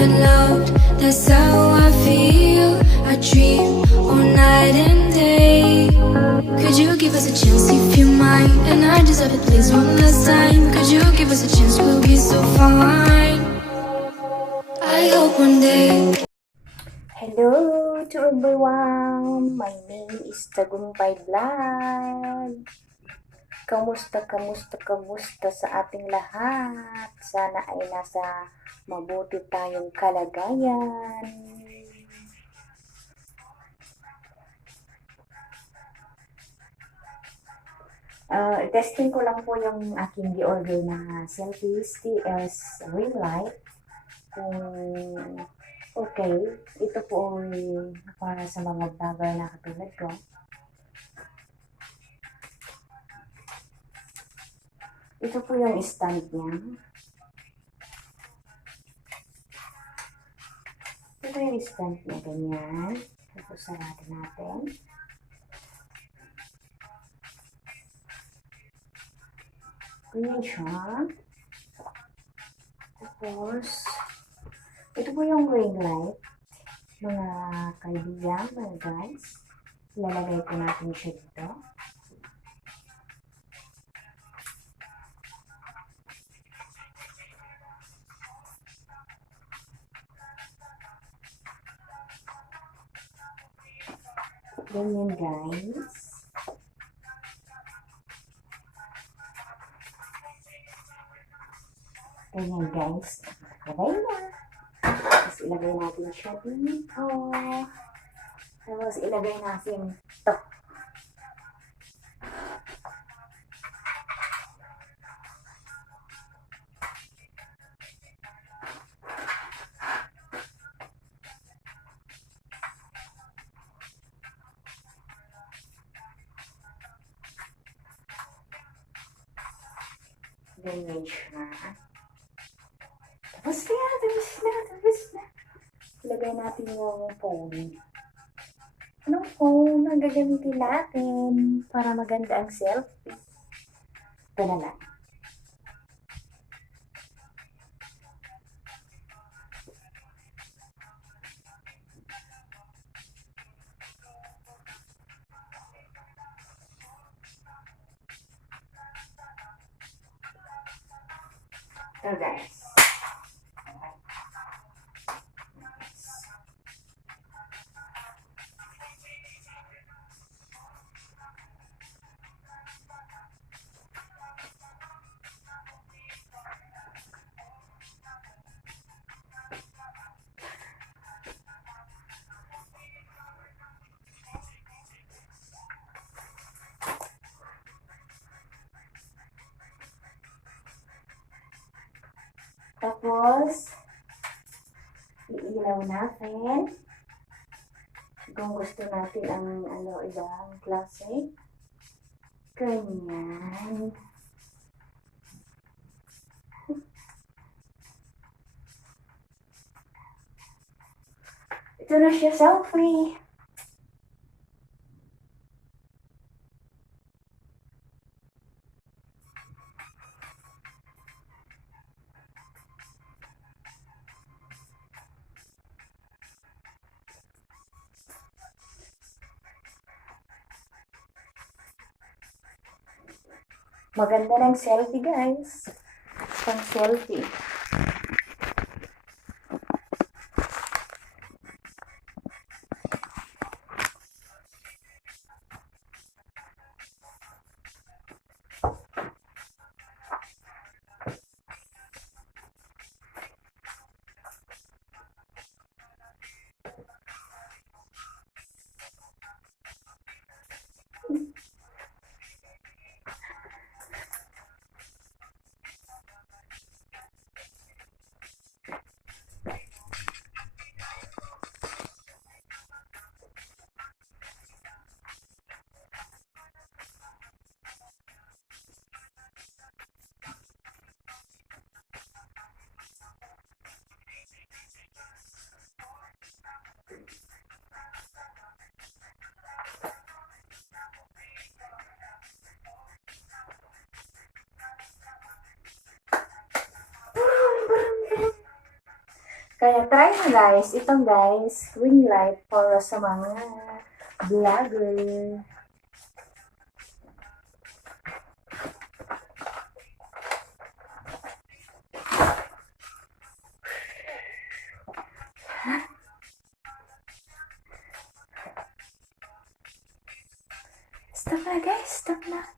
and loved. That's how I feel. I dream all night and day. Could you give us a chance if you mind? And I deserve it, please, one last time. Could you give us a chance? We'll be so fine. I hope one day. Hello to everyone! My name is Tagumpay Vlog. Kamusta sa ating lahat? Sana ay nasa mabuti tayong kalagayan. Testing ko lang po yung aking di-order na selfies TS ringlight. Okay, ito po ay para sa mga vlogger na katulad ko. Ito po yung stand niya. Ito yung stand niya, ganyan. Tapos sarado natin. Ganyan siya. Tapos, ito po yung ring light. Mga kaibigan, mga guys. Ilalagay po natin siya dito. Ganyan guys. Ganyan guys. Ilagay na. Tapos ilagay natin siya dito. Tapos ilagay natin ito. Ganyan siya. Tapos na. Ilagay natin yung phone. Anong phone ang gagamitin natin para maganda ang selfie? Ito na lang. So guys. Tapos, iilaw natin. Kung gusto natin ang ibang klase. Ganyan. Ito na siya, selfie. Maganda ng selfie, guys. Pang selfie. Kaya try na guys. Ito guys, ring light para sa mga vlogger. Stop na guys, stop na.